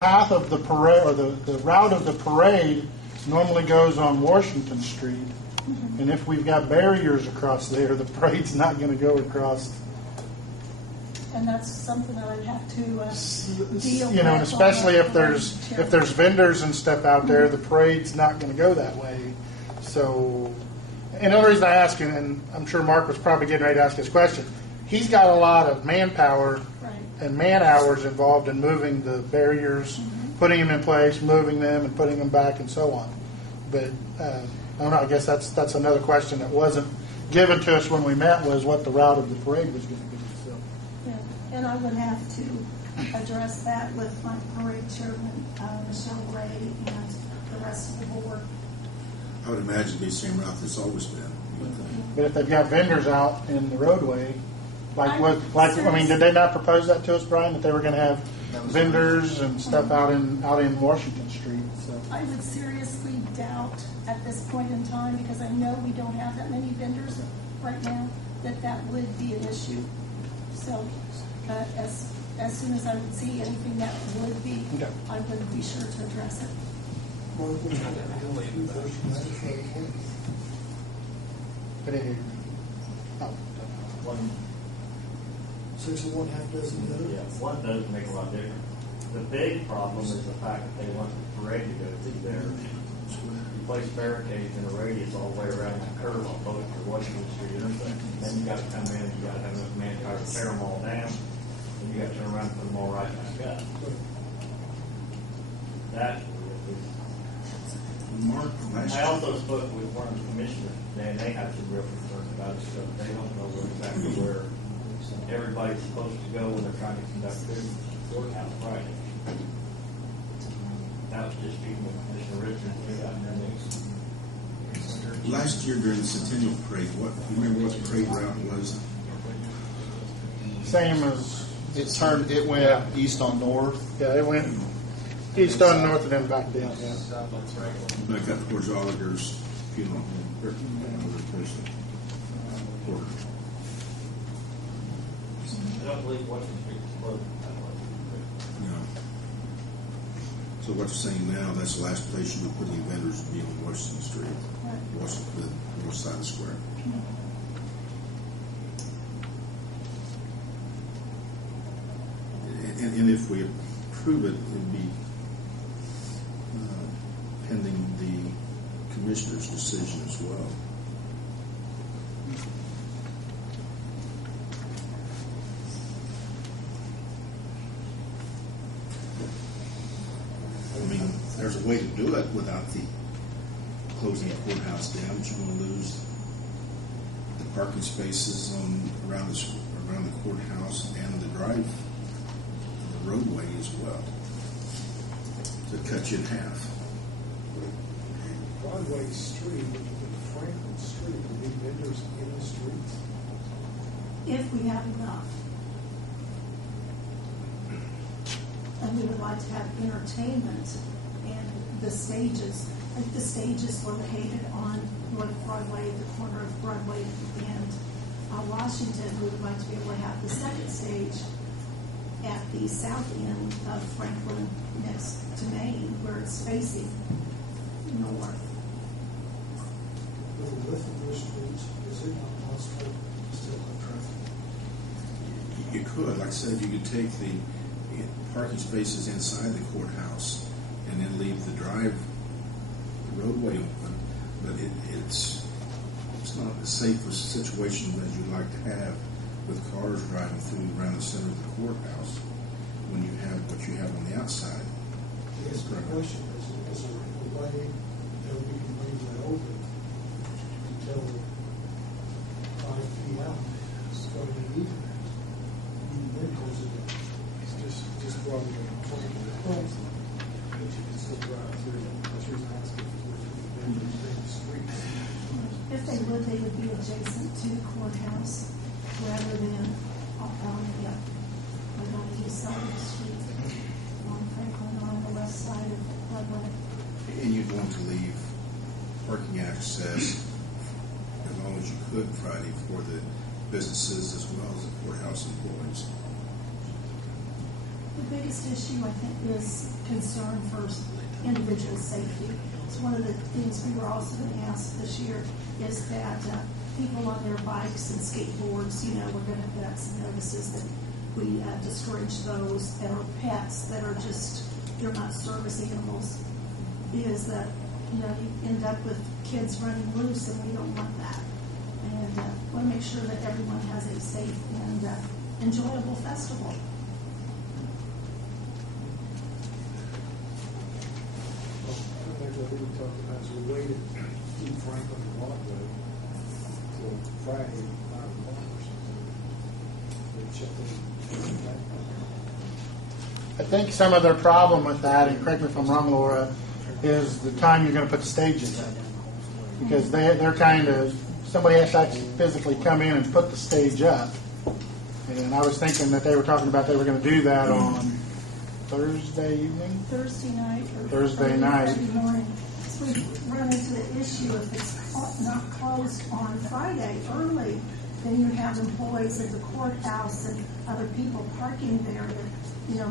path of the parade, or the route of the parade normally goes on Washington Street. Mm-hmm. And if we've got barriers across there, the parade's not going to go across. And that's something that I'd have to deal with. And especially if there's vendors and stuff out there, the parade's not going to go that way. So, and the only reason I ask, and I'm sure Mark was probably getting ready to ask his question, he's got a lot of manpower and man hours involved in moving the barriers, putting them in place, moving them, and putting them back, and so on. But I don't know. I guess that's another question that wasn't given to us when we met, was what the route of the parade was going to be. So. Yeah, and I would have to address that with my parade chairman, Michelle Ray, and the rest of the board. I would imagine it'd be the same route that's always been. But if they've got vendors out in the roadway, did they not propose that to us, Brian, that they were going to have vendors and stuff out in Washington Street? So I would seriously doubt at this point in time, because I know we don't have that many vendors right now, that would be an issue. So as soon as I would see anything that would be, I would be sure to address it. I didn't hear you. Oh. 6 and 1/2 dozen the other? Yeah, one doesn't make a lot of difference. The big problem is the fact that they want the parade to go through there. You place barricades in a radius all the way around that curve on both the Washington Street intersection. Then you got to come in, you got to have enough manpower to tear them all down, and you got to turn around and put them all right back up. That Mark, I also spoke with one of the commissioners, and they have some real concerns about it, so they don't know exactly where everybody's supposed to go when they're trying to conduct business courthouse Friday. That was just speaking with Commissioner Richards. last year during the Centennial Parade, you remember what the parade route was? Same as it went east on north. Yeah, it went east on north and then back down. Yeah. Back up towards Oliver's funeral home. I don't believe Washington Street is closed. No. So what you're saying now, that's the last place you would put any vendors would be on Washington Street, Washington, the north side of the square. And if we approve it, it'd be pending the commissioner's decision as well. I mean, there's a way to do it without the closing the courthouse down, but you're going to lose the parking spaces around the courthouse and the roadway as well, to cut you in half. Broadway Street, Franklin Street, would be vendors in the streets? If we have enough. And we would like to have entertainment and the stages. Like the stage is located on North Broadway, the corner of Broadway and Washington. We would like to be able to have the second stage at the south end of Franklin next to Main, where it's facing north. With the width of those streets, is it not possible to still have traffic? You could, like I said, you could take the parking spaces inside the courthouse and then leave the roadway open, but it's not as safe a situation as you'd like to have with cars driving through around the center of the courthouse when you have what you have on the outside. I guess my question is there a way that we can leave that open until 5 p.m. starting in the evening and then close it down? It's just probably going to close it. But you can still drive through. That's the reason I asked if the streets. If they would be adjacent to the courthouse rather than on the east side of the street, on Franklin, or on the west side of Broadway. And you'd want to leave parking access as long as you could Friday for the businesses as well as the courthouse employees. The biggest issue, I think, is concern for individual safety. So one of the things we were also going to ask this year is that people on their bikes and skateboards, we're going to put up some notices that we discourage those that are pets that are just, they're not service animals, because that, you end up with kids running loose, and we don't want that. And want to make sure that everyone has a safe and enjoyable festival. I think we talked about, so we waited in Franklin and Broadway till Friday, 5 o'clock or something. They checked in. I think some of their problem with that, and correct me if I'm wrong, Laura, is the time you're going to put the stages up. Because they're kind of, somebody has to actually physically come in and put the stage up. And I was thinking that they were talking about they were going to do that on Thursday evening? Thursday night or Thursday night. Friday morning. So we run into the issue if it's not closed on Friday early, then you have employees at the courthouse and other people parking there that,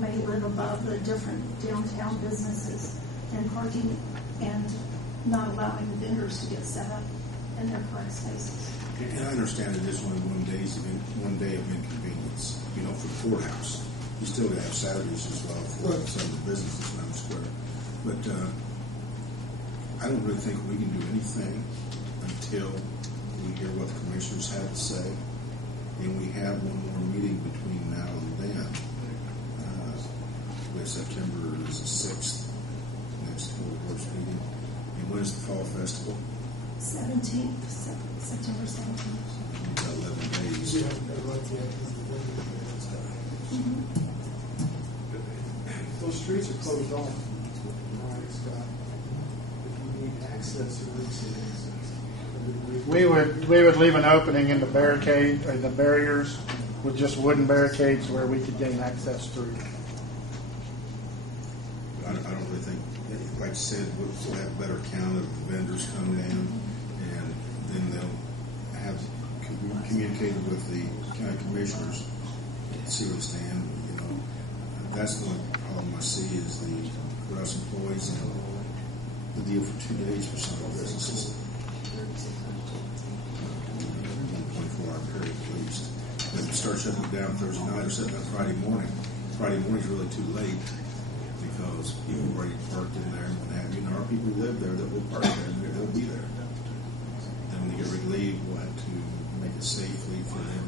may live above the different downtown businesses and parking and not allowing the vendors to get set up in their correct spaces. And I understand it is only one day of inconvenience, for the courthouse. You still have Saturdays as well for some of the businesses around the square. But I don't really think we can do anything until we hear what the commissioners have to say. And we have one more meeting between now and then. With September is the 6th, next full board's meeting. And when is the Fall Festival? 17th, September 17th. We've got 11 days. Those streets are closed off. Right, Scott. If you need access, you need access. We would leave an opening in the barricade, or the barriers, with just wooden barricades where we could gain access through. I don't really think, like I said, we'll have a better count of the vendors coming in, and then they'll have communicated with the county commissioners, see where they stand. That's the only problem I see is the gross employees and the deal for 2 days for some of the businesses. 24-hour period at least. If you start shutting it down Thursday night or setting up Friday morning is really too late. Because people have already parked in there and what have you. And there are people who live there that will park there and they'll be there. And when they get ready to leave, we'll have to make it safely for them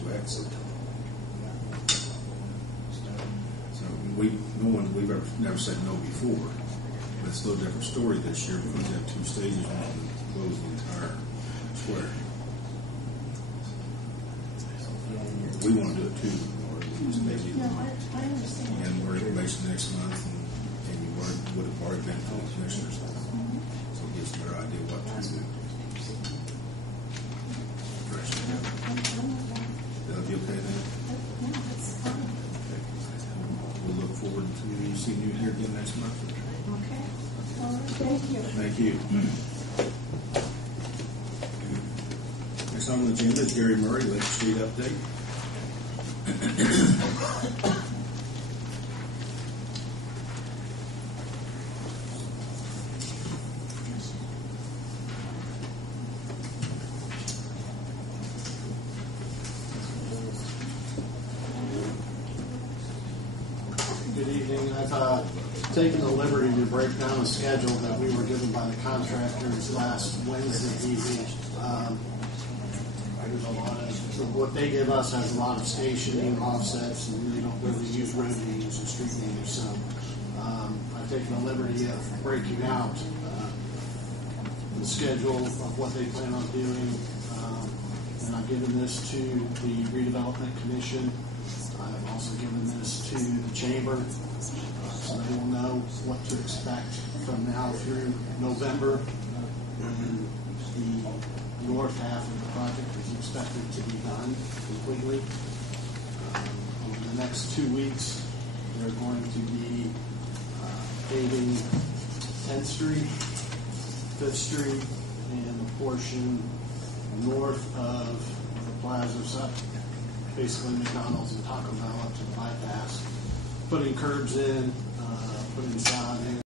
to exit. So we've never said no before. But it's a little different story this year because we have 2 stages and we close the entire square. We want to do it too. No, I understand. And more information next month, and you would have already been to the commissioners. So it gives them their idea what to do. That'll be okay then? Yeah, that's fine. Okay. We'll look forward to seeing you here again next month. Okay. All right, thank you. Thank you. Next on the agenda is Gary Murray, Lake Street update. Good evening. I've taken the liberty to break down the schedule that we were given by the contractors last Wednesday evening. There's a lot of, what they give us has a lot of stationing offsets, and they don't really use road names and street names. So I've taken the liberty of breaking out the schedule of what they plan on doing, and I've given this to the Redevelopment Commission. I've also given this to the Chamber, so they will know what to expect from now through November. And the north half of the project is expected to be done completely. Over the next 2 weeks, they're going to be paving 10th Street, 5th Street, and the portion north of the Plaza, basically McDonald's and Taco Bell up to the bypass. putting curbs in, putting signs.